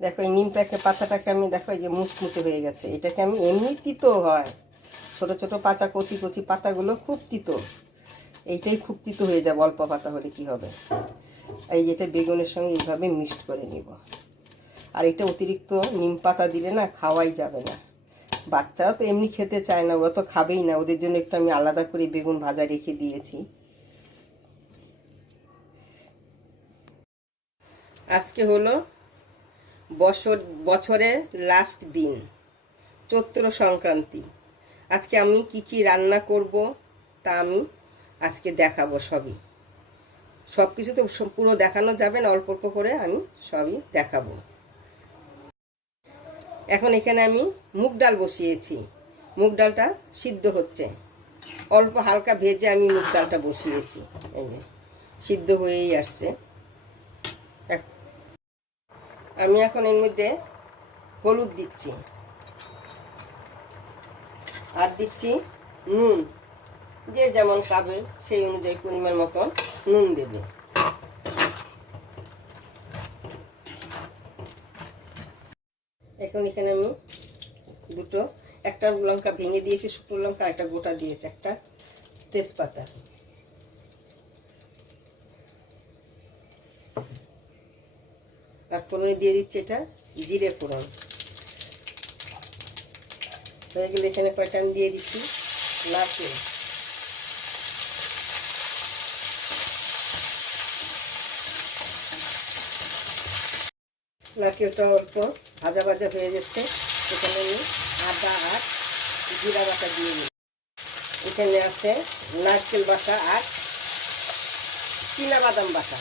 দেখো এই নিম প্যাকে পাতাটাকে আমি দেখো এই যে মুচমুচে হয়ে গেছে। এটাকে আমি এমনি তিতো হয়। ছোট ছোট পাতা, কচি কচি পাতাগুলো খুব তিতো। এইটাই খুব তিতো হয়ে যাবে অল্প পাতা হলে কি হবে? এই যেটা বেগুনের সঙ্গে এইভাবে মিক্সড করে নিব। আর এটা অতিরিক্ত নিম পাতা দিলে না খাওয়াই যাবে না। বাচ্চারা তো এমনি খেতে চায় না, ওরা তো খাবেই না। ওদের জন্য একটু আমি আলাদা করে বেগুন ভাজা রেখে দিয়েছি। আজকে হলো বছর বছরের লাস্ট দিন চৈত্র সংক্রান্তি। আজকে আমি কি কি রান্না করব তা আমি আজকে দেখাবো সবই। সব কিছু তো পুরো দেখানো যাবে না অল্প অল্প করে আমি সবই দেখাবো। এখন এখানে আমি মুগ ডাল বসিয়েছি। মুগ ডালটা সিদ্ধ হচ্ছে। অল্প হালকা ভেজে আমি মুগ ডালটা বসিয়েছি। এই যে সিদ্ধ হয়েই আসছে। আমি এখন এর মধ্যে হলুদ দিচ্ছি। আর দিচ্ছি নুন। যে যেমন খাবে, সেই অনুযায়ী পরিমাণ মতন নুন দেবে। এখন এখানে আমি দুটো, একটা লঙ্কা ভেঙে দিয়েছি, শুকনো লঙ্কা একটা গোটা দিয়েছি, একটা তেজপাতা। ফোড়নে দিয়ে দিচ্ছি এটা জিরে ফোড়ন। হয়ে গেলে এখানে কয়টা আমি দিয়ে দিচ্ছি নারকেল। নারকেলটা অল্প ভাজা ভাজা হয়ে যাচ্ছে এখানে আমি আদা আর জিরা বাটা দিয়ে দিই এখানে আছে নারকেল বাটা আর বাদাম বাটা।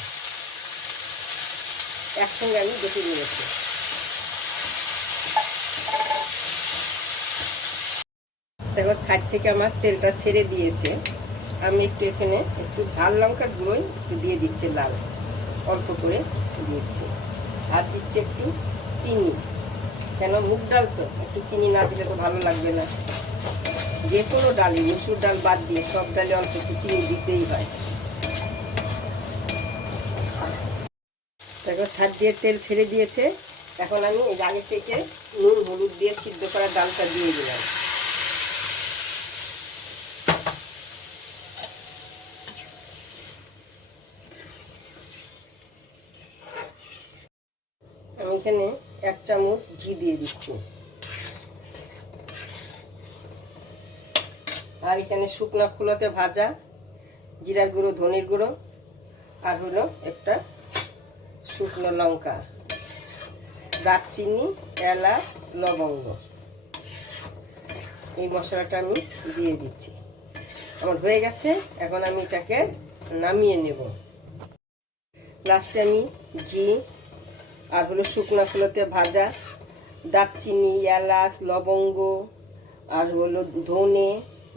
একসঙ্গে আমি বেটে নিয়েছি দেখো, সাইড থেকে আমার তেলটা ছেড়ে দিয়েছে। আমি একটু এখানে একটু ঝাল লঙ্কার গুঁড়োই একটু দিয়ে দিচ্ছি, লাল, অল্প করে দিচ্ছি। আর দিচ্ছি একটু চিনি। কেন? মুগ ডাল তো, একটু চিনি না দিলে তো ভালো লাগবে না। যে কোনো ডালই মুসুর ডাল বাদ দিয়ে সব ডালে অল্প একটু চিনি দিতেই হয়। দেখো ছাদ দিয়ে তেল ছেড়ে দিয়েছে। এখন আমি এই আগে থেকে নুন, হলুদ দিয়ে সিদ্ধ করা ডালটা দিয়ে দিলাম। আমি এখানে এক চামচ ঘি দিয়ে দিচ্ছি। আর এখানে শুকনো ফুলতে ভাজা, জিরার গুঁড়ো, ধনির গুঁড়ো, আর হলো একটা শুকনো লঙ্কা, দারচিনি, এলাচ, লবঙ্গ। এই মশলাটা আমি দিয়ে দিচ্ছি। আমার হয়ে গেছে, এখন আমি এটাকে নামিয়ে নেব। লাস্টে আমি ঘি আর হলো শুকনো ফুলতে ভাজা দারচিনি, এলাচ, লবঙ্গ আর হলো ধনে,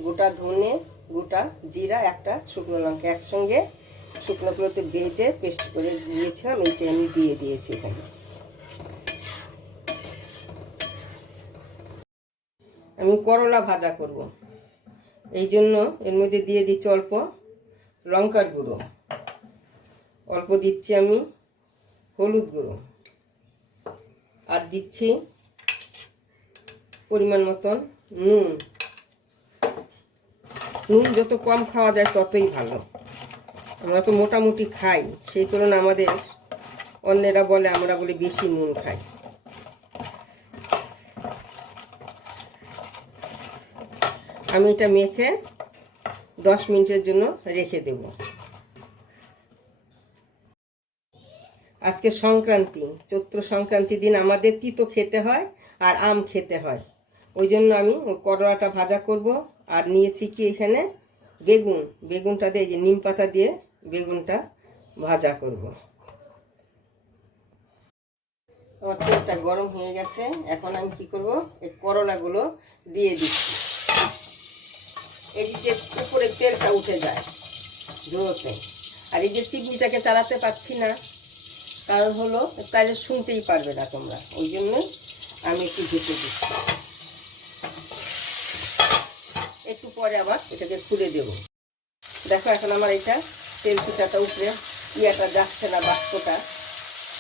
গোটা ধনে, গোটা জিরা, একটা শুকনো লঙ্কা একসঙ্গে শুকনো ফুলতে ভেজে পেস্ট করে দিয়েছিলাম এইটা আমি দিয়ে দিয়েছি এখানে। আমি করলা ভাজা করব। এই জন্য এর মধ্যে দিয়ে দিচ্ছি অল্প লঙ্কার গুঁড়ো। অল্প দিচ্ছি আমি হলুদ গুঁড়ো। আর দিচ্ছি পরিমাণ মতন নুন। নুন যত কম খাওয়া যায় ততই ভালো। আমরা তো মোটামুটি খাই। সেই তুলনায় আমাদের অন্যেরা বলে, আমরা বলে বেশি নুন খাই। আমি এটা মেখে দশ মিনিটের জন্য রেখে দেব। আজকে সংক্রান্তি, চৈত্র সংক্রান্তি দিন আমাদের তিতো খেতে হয় আর আম খেতে হয়। ওই জন্য আমি করলাটা ভাজা করব আর নিয়েছি কি এখানে? বেগুন। বেগুনটা দিয়ে যে নিম পাতা দিয়ে বেগুনটা ভাজা করব। আমার তেলটা গরম হয়ে গেছে। এখন আমি কি করব? এই করলাগুলো দিয়ে দিচ্ছি। এই যে উপরে তেলটা উঠে যায় জোরতে আর এই যে চিমনিটাকে চালাতে পারছি না, কারণ হলো তাহলে শুনতেই পারবে না তোমরা। ওই জন্যই আমি একটু ঢেকে দিচ্ছি। একটু পরে আবার এটাকে খুলে দেব। দেখো এখন আমার এটা তেল পিঠাটা উপরে, ইয়েটা যাচ্ছে না বাষ্পটা।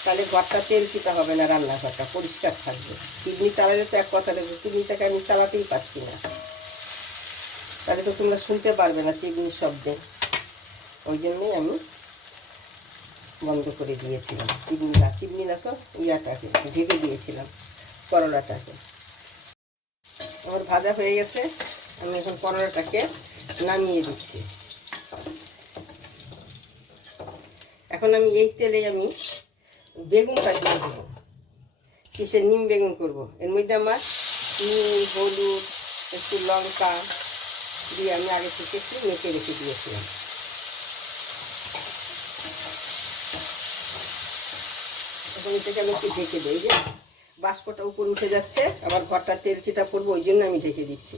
তাহলে ঘরটা তেল হবে না রান্নাঘরটা পরিষ্কার থাকবে। চিমনি চালালে তো এক কথা দেখবে, কিডনিটাকে আমি চালাতেই পারছি না। তাহলে তো তোমরা শুনতে পারবে না চিমনির শব্দে। ওই জন্যই আমি বন্ধ করে দিয়েছিলাম চিমনি না চিমনি না তো, ইয়াটাকে ঢেকে দিয়েছিলাম, করলাটাকে। আমার ভাজা হয়ে গেছে, আমি এখন করলাটাকে নামিয়ে দিচ্ছি। এখন আমি এই তেলে আমি বেগুনটা দিয়ে দেবো। কিসের নিম বেগুন করব? এর মধ্যে আমার নুন হলুদ, একটু লঙ্কা দিয়ে আমি আগে থেকে একটু মেখে রেখে দিয়েছিলাম। এখন এটাকে আমি একটু ঢেকে দিই যে বাষ্পটা উপর উঠে যাচ্ছে, আবার ঘরটা তেল চিটা পড়ব ওই জন্য আমি ঢেকে দিচ্ছি।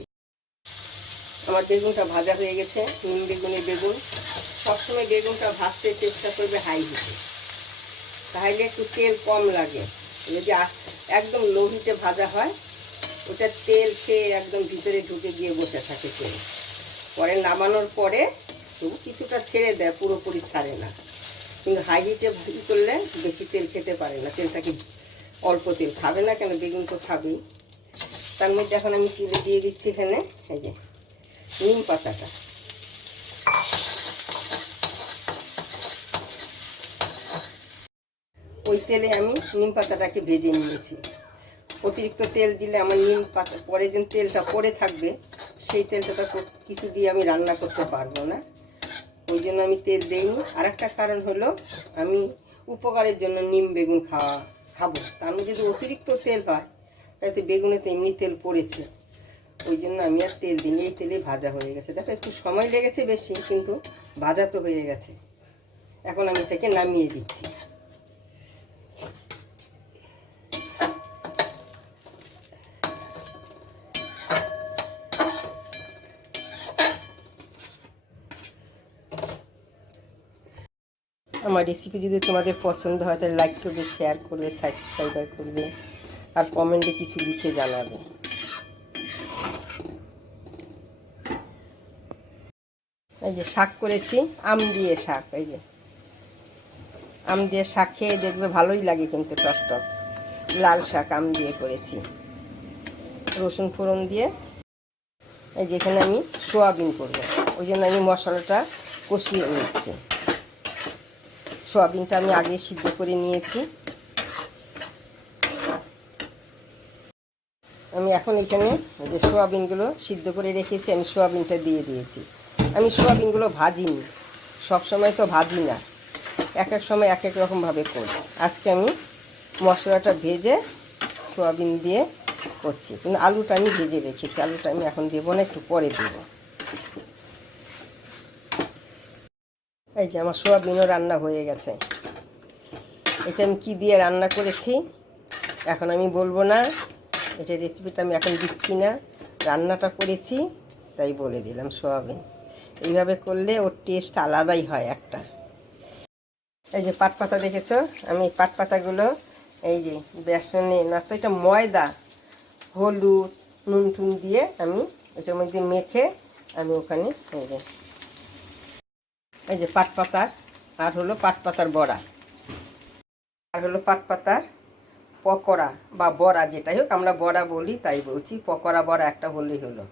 আমার বেগুনটা ভাজা হয়ে গেছে, নিম বেগুনের বেগুন। সবসময় বেগুনটা ভাজতে চেষ্টা করবে হাই হিটে। তাহলে একটু তেল কম লাগে। যদি একদম লো হিটে ভাজা হয়, ওটা তেল খেয়ে একদম ভিতরে ঢুকে গিয়ে বসে থাকে তেল পরে নামানোর পরে তবু কিছুটা ছেড়ে দেয়, পুরোপুরি ছাড়ে না। কিন্তু হাই হিটে ই করলে বেশি তেল খেতে পারে না। তেলটাকে অল্প তেল খাবে না কেন? বেগুন তো খাবেই। তার মধ্যে এখন আমি তুলে দিয়ে দিচ্ছি এখানে। এই যে, নিম পাতাটা। ওই তেলে আমি নিম পাতাটাকে ভেজে নিয়েছি। অতিরিক্ত তেল দিলে আমার নিম পাতা, পরে যে তেলটা পড়ে থাকবে, সেই তেলটা কিছু দিয়ে আমি রান্না করতে পারব না। ওই জন্য আমি তেল দিইনি। আর একটা কারণ হলো, আমি উপকারের জন্য নিম বেগুন খাওয়া, খাব। তার মধ্যে যদি অতিরিক্ত তেল হয় তাতে বেগুনে তো এমনি তেল পড়েছে। ওই জন্য আমি আর তেল দিইনি। এই তেলে ভাজা হয়ে গেছে। দেখো, একটু সময় লেগেছে বেশি, কিন্তু ভাজা তো হয়ে গেছে। এখন আমি এটাকে নামিয়ে দিচ্ছি। আমার রেসিপি যদি তোমাদের পছন্দ হয়, তাহলে লাইক করবে শেয়ার করবে সাবস্ক্রাইবার করবে, আর কমেন্টে কিছু লিখে জানাবে। এই যে শাক করেছি, আম দিয়ে শাক, এই যে। আম দিয়ে শাক খেয়ে দেখবে ভালোই লাগে কিন্তু টক টক। লাল শাক আম দিয়ে করেছি। রসুন ফোড়ন দিয়ে। এই যেখানে আমি সোয়াবিন করব, ওই জন্য আমি মশলাটা কষিয়ে নিচ্ছি। সোয়াবিনটা আমি আগে সিদ্ধ করে নিয়েছি। আমি এখন এখানে যে সোয়াবিনগুলো সিদ্ধ করে রেখেছি, আমি সোয়াবিনটা দিয়ে দিয়েছি। আমি সোয়াবিনগুলো ভাজিনি। সবসময় তো ভাজি না। এক এক সময় এক এক রকমভাবে করি। আজকে আমি মশলাটা ভেজে সোয়াবিন দিয়ে করছি। কিন্তু আলুটা আমি ভেজে রেখেছি। আলুটা আমি এখন দেবো না, একটু পরে দেবো। এই যে আমার সোয়াবিনও রান্না হয়ে গেছে। এটা আমি কী দিয়ে রান্না করেছি? এখন আমি বলব না। এটা রেসিপিটা আমি এখন দিচ্ছি না। রান্নাটা করেছি, তাই বলে দিলাম সোয়াবিন। এইভাবে করলে ওর টেস্ট আলাদাই হয় একটা। এই যে পাট পাতা দেখেছ? আমি পাট পাতাগুলো এই যে বেসনে না তো এটা ময়দা, হলুদ নুন টুন দিয়ে আমি এটার মধ্যে মেখে আমি ওখানে এই যে এই যে পাট পাতার, আর হলো পাট পাতার বড়া। আর হলো পাট পাতার পকোড়া বা বড়া যেটাই হোক, আমরা বড়া বলি, তাই বলছি, পকোড়া, বড়া একটা হলেই হলো।